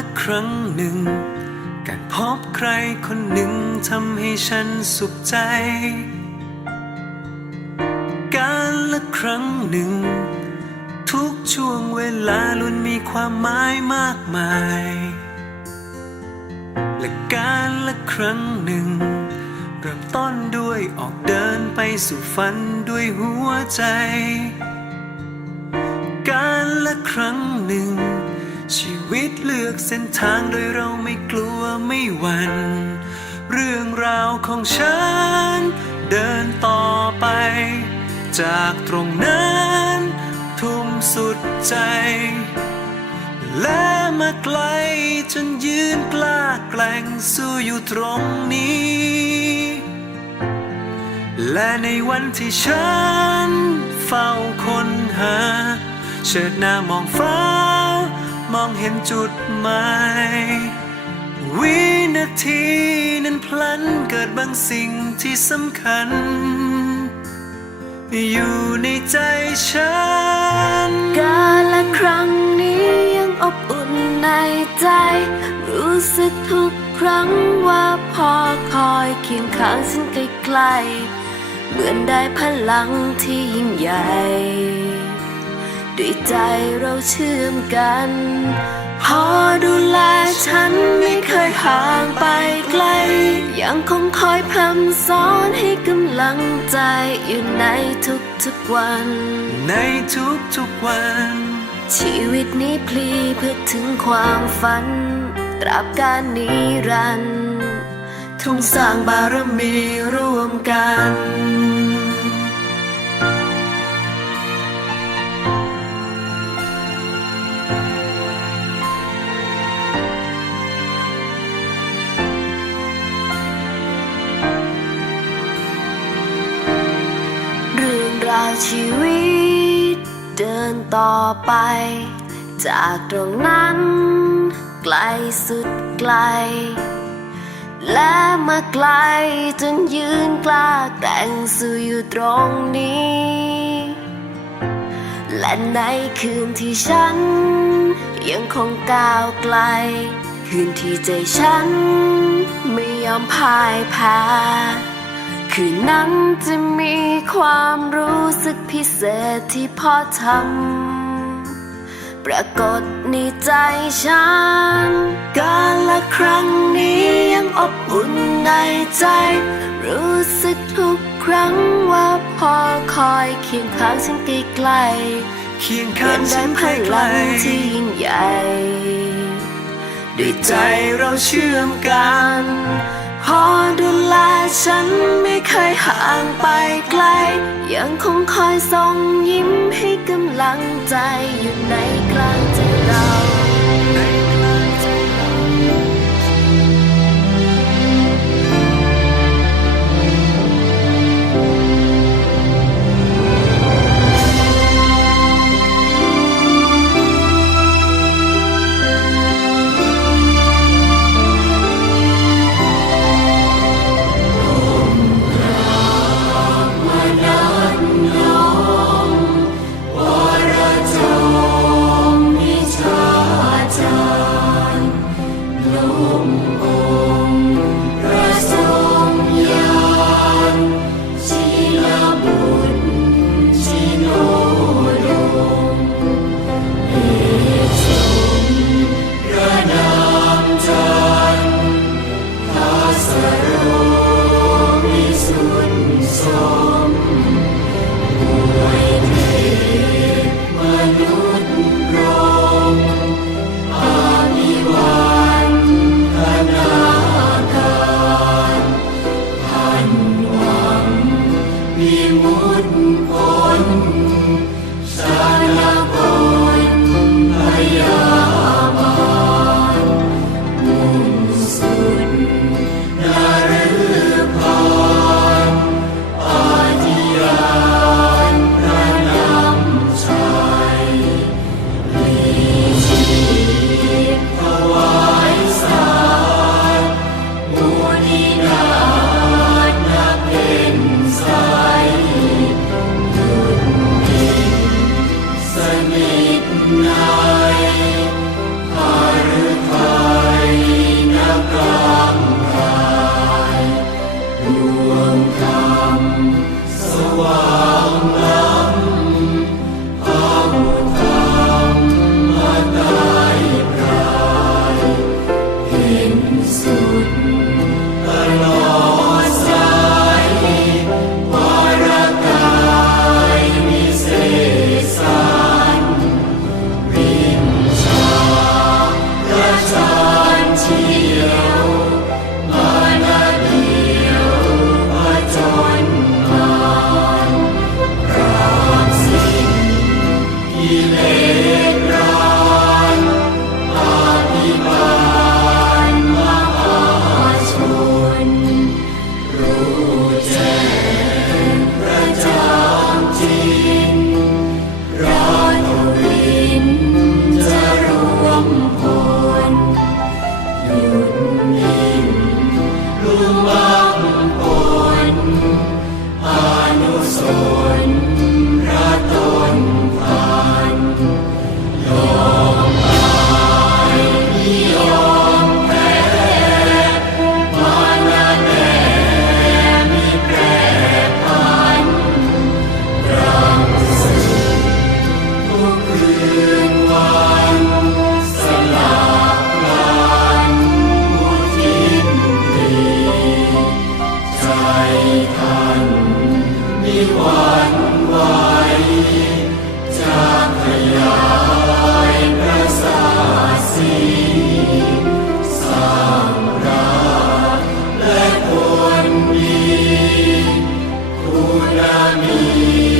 ละครั้งหนึ่ง การพบใครคนหนึ่งทำให้ฉันสุขใจ การละครั้งหนึ่ง ทุกช่วงเวลาล้วนมีความหมายมากมาย และการละครั้งหนึ่ง เริ่มต้นด้วยออกเดินไปสู่ฝันด้วยหัวใจ การละครั้งหนึ่ง ชีวิตเลือกเส้นทางโดยเราไม่กลัวไม่หวัน่นเรื่องราวของฉัน เดินต่อไป จากตรงนั้น ทุ่มสุดใจ และมาไกลจนยืนกล้าแกล้งสู้อยู่ตรงนี้ และในวันที่ฉัน เฝ้าคนหา เชิดหน้ามองฟ้า มองเห็นจุดหมายวินาทีนั้นพลันเกิดบางสิ่งที่สำคัญ อยู่ในใจฉัน กาละครั้งนี้ยังอบอุ่นในใจ รู้สึกทุกครั้งว่าพอคอยเคียงข้างฉันใกล้ๆเหมือนได้พลังที่ยิ่งใหญ่ ด้วยใจเราเชื่อมกัน พอดูแลฉันไม่เคยห่างไปไกล ยังคงคอยพร่ำสอนให้กำลังใจอยู่ในทุกๆวัน ในทุกๆวัน ชีวิตนี้พลีเพื่อถึงความฝัน ตราบการนิรันดร์ทุ่งสร้างบารมีร่วมกัน ชีวิตเดินต่อไป จากตรงนั้น ไกลสุดไกล และมาไกลจนยืนกล้าแต่งสู่อยู่ตรงนี้ และในคืนที่ฉัน ยังคงก้าวไกล คืนที่ใจฉัน ไม่ยอมพ่ายแพ้ คืนนั้นจะมีความรู้สึกพิเศษที่พ่อทำปรากฏในใจฉันการละครั้งนี้ยังอบอุ่นในใจ รู้สึกทุกครั้งว่าพ่อคอยเคียงข้างฉันใกล้ๆเคียงข้างฉันพให้ไกลลังที่ยิ่งใหญ่ด้วยใจเราเชื่อมกัน พอดูแลฉันไม่เคยห่างไปไกล ยังคงคอยส่งยิ้มให้กำลังใจอยู่ในกลาง phút วันไหวจากขยายพาสีสร้รักและควมีคุณมี